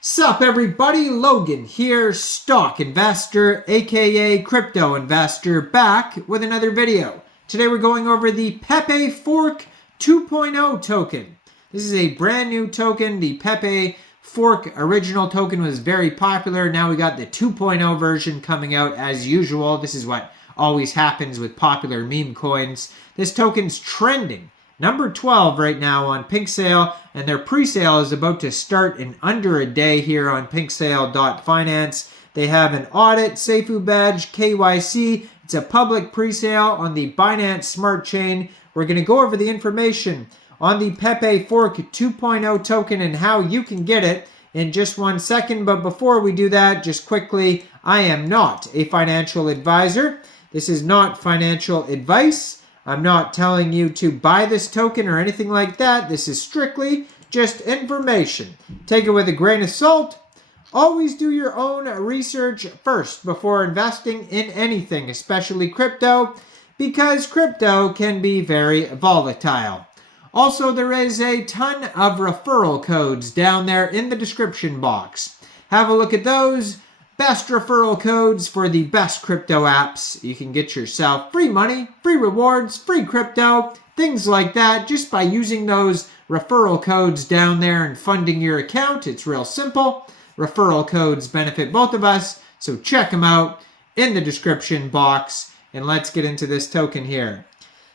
Sup everybody, Logan here, stock investor, aka crypto investor, back with another video. Today we're going over the Pepefork 2.0 token. This is a brand new token. The Pepefork original token was very popular. Now we got the 2.0 version coming out as usual. This is what always happens with popular meme coins. This token's trending. Number 12 right now on Pink Sale, and their pre-sale is about to start in under a day here on pinksale.finance. They have an audit, Seifu badge, KYC. It's a public pre-sale on the Binance Smart Chain. We're going to go over the information on the Pepefork 2.0 token and how you can get it in just 1 second. But before we do that, just quickly, I am not a financial advisor. This is not financial advice. I'm not telling you to buy this token or anything like that. This is strictly just information. Take it with a grain of salt. Always do your own research first before investing in anything, especially crypto, because crypto can be very volatile. Also, there is a ton of referral codes down there in the description box. Have a look at those. Best referral codes for the best crypto apps. You can get yourself free money, free rewards, free crypto, things like that just by using those referral codes down there and funding your account. It's real simple. Referral codes benefit both of us, so check them out in the description box. And let's get into this token here.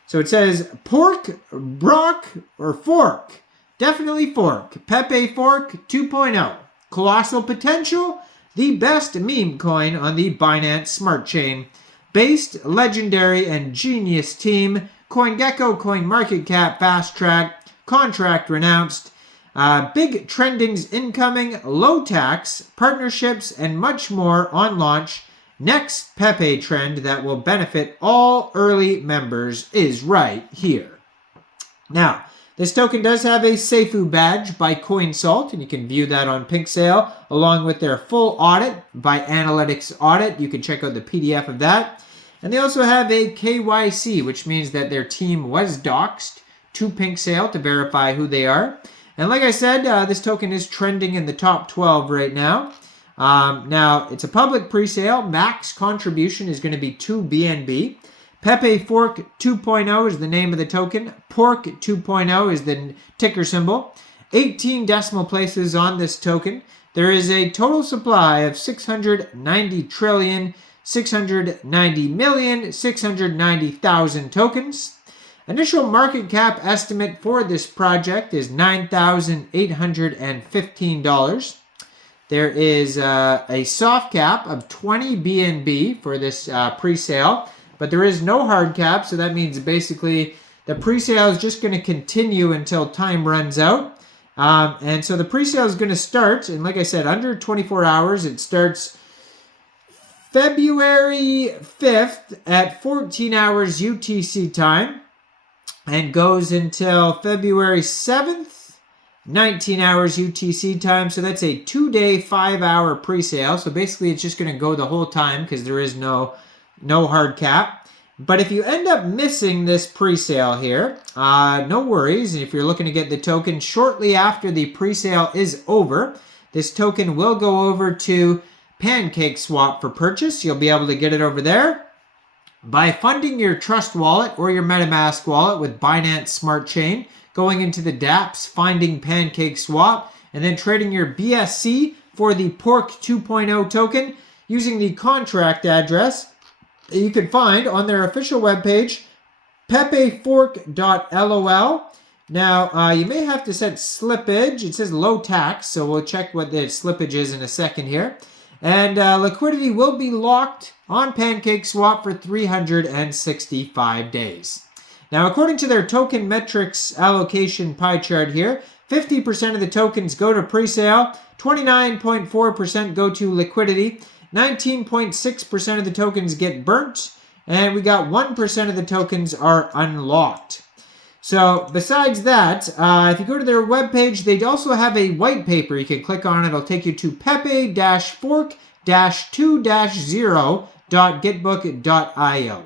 So it says pork, brock, or fork. Definitely fork. Pepefork 2.0. Colossal potential. The best meme coin on the Binance Smart Chain. Based, legendary, and genius team. CoinGecko, CoinMarketCap, Fast Track, contract renounced. Big trendings incoming, low tax, partnerships, and much more on launch. Next Pepe trend that will benefit all early members is right here. Now, this token does have a Seifu badge by CoinSalt, and you can view that on Pink Sale, along with their full audit by Analytics Audit. You can check out the PDF of that. And they also have a KYC, which means that their team was doxed to Pink Sale to verify who they are. And like I said, this token is trending in the top 12 right now. Now, it's a public pre-sale. Max contribution is going to be 2 BNB. Pepefork 2.0 is the name of the token. PORK2.0 is the ticker symbol. 18 decimal places on this token. There is a total supply of 690,690,690,000 tokens. Initial market cap estimate for this project is $9,815. There is a soft cap of 20 BNB for this pre-sale. But there is no hard cap, so that means basically the pre-sale is just going to continue until time runs out. And so the pre-sale is going to start, and like I said, under 24 hours. It starts February 5th at 14 hours UTC time and goes until February 7th, 19 hours UTC time. So that's a 2-day, 5-hour pre-sale. So basically it's just going to go the whole time because there is no hard cap. But if you end up missing this pre-sale here, no worries. And if you're looking to get the token shortly after the pre-sale is over, this token will go over to PancakeSwap for purchase. You'll be able to get it over there by funding your Trust wallet or your MetaMask wallet with Binance Smart Chain, going into the dApps, finding PancakeSwap, and then trading your BSC for the PORK 2.0 token using the contract address you can find on their official webpage, PEPEFORK.LOL. Now, you may have to set slippage. It says low tax, so we'll check what the slippage is in a second here. And liquidity will be locked on PancakeSwap for 365 days. Now, according to their token metrics allocation pie chart here, 50% of the tokens go to pre-sale, 29.4% go to liquidity, 19.6% of the tokens get burnt, and we got 1% of the tokens are unlocked. So besides that, if you go to their webpage, they also have a white paper. You can click on it. It'll take you to Pepe-Fork-2.0.getbook.io.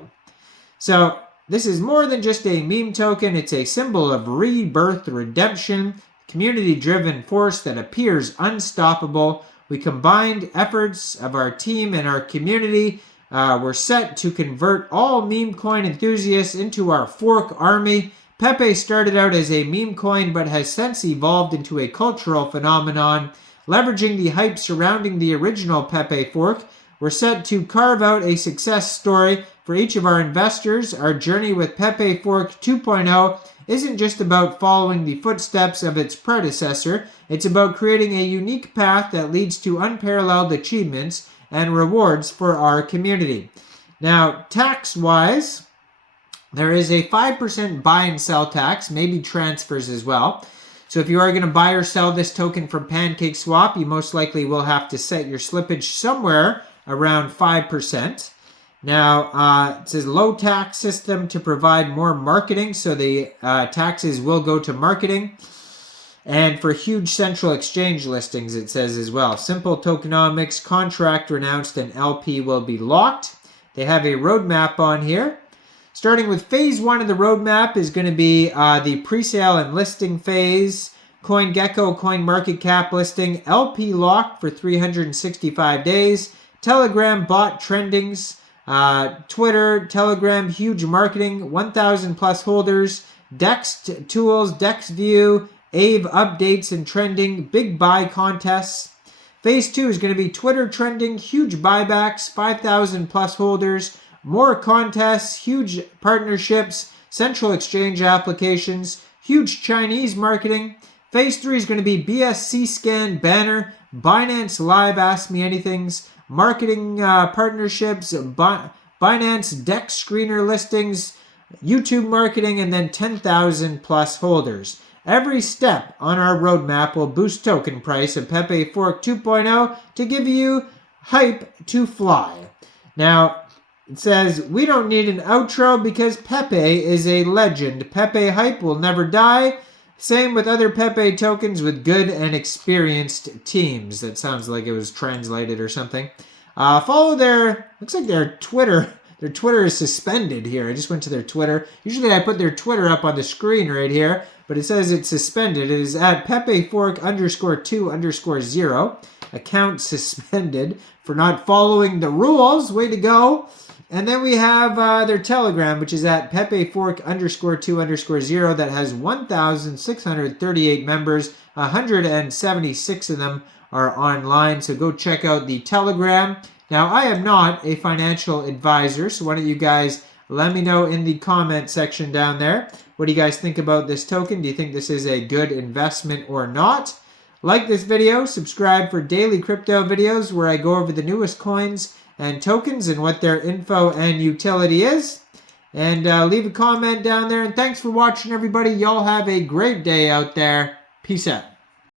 So this is more than just a meme token. It's a symbol of rebirth, redemption, community-driven force that appears unstoppable. We combined efforts of our team and our community. We're set to convert all meme coin enthusiasts into our fork army. Pepe started out as a meme coin but has since evolved into a cultural phenomenon. Leveraging the hype surrounding the original Pepefork, we're set to carve out a success story for each of our investors. Our journey with PEPEFORK2.0 isn't just about following the footsteps of its predecessor. It's about creating a unique path that leads to unparalleled achievements and rewards for our community. Now, tax-wise, there is a 5% buy and sell tax, maybe transfers as well. So if you are going to buy or sell this token from PancakeSwap, you most likely will have to set your slippage somewhere around 5%. Now, it says low tax system to provide more marketing, so the taxes will go to marketing. And for huge central exchange listings, it says as well. Simple tokenomics, contract renounced, and LP will be locked. They have a roadmap on here. Starting with phase 1 of the roadmap is going to be the pre-sale and listing phase. CoinGecko CoinMarketCap listing, LP locked for 365 days. Telegram bot trendings. Twitter, Telegram, huge marketing, 1,000 plus holders, DEX tools, DEX view, AVE updates and trending, big buy contests. Phase 2 is going to be Twitter trending, huge buybacks, 5,000 plus holders, more contests, huge partnerships, central exchange applications, huge Chinese marketing. Phase 3 is going to be BSC scan banner, Binance Live Ask Me Anythings, marketing partnerships, Binance DEX screener listings, YouTube marketing, and then 10,000 plus holders. Every step on our roadmap will boost token price of PEPEFORK2.0 to give you hype to fly. Now, it says, we don't need an outro because Pepe is a legend. Pepe hype will never die. Same with other Pepe tokens with good and experienced teams. That sounds like it was translated or something. Follow their, looks like their Twitter. Their Twitter is suspended here. I just went to their Twitter. Usually I put their Twitter up on the screen right here, but it says it's suspended. It is at PEPEFORK_2_0. Account suspended for not following the rules. Way to go. And then we have their Telegram, which is at PEPEFORK_2_0 that has 1,638 members. 176 of them are online, so go check out the Telegram. Now, I am not a financial advisor, so why don't you guys let me know in the comment section down there. What do you guys think about this token? Do you think this is a good investment or not? Like this video, subscribe for daily crypto videos where I go over the newest coins and tokens and what their info and utility is. And leave a comment down there. And thanks for watching, everybody. Y'all have a great day out there. Peace out.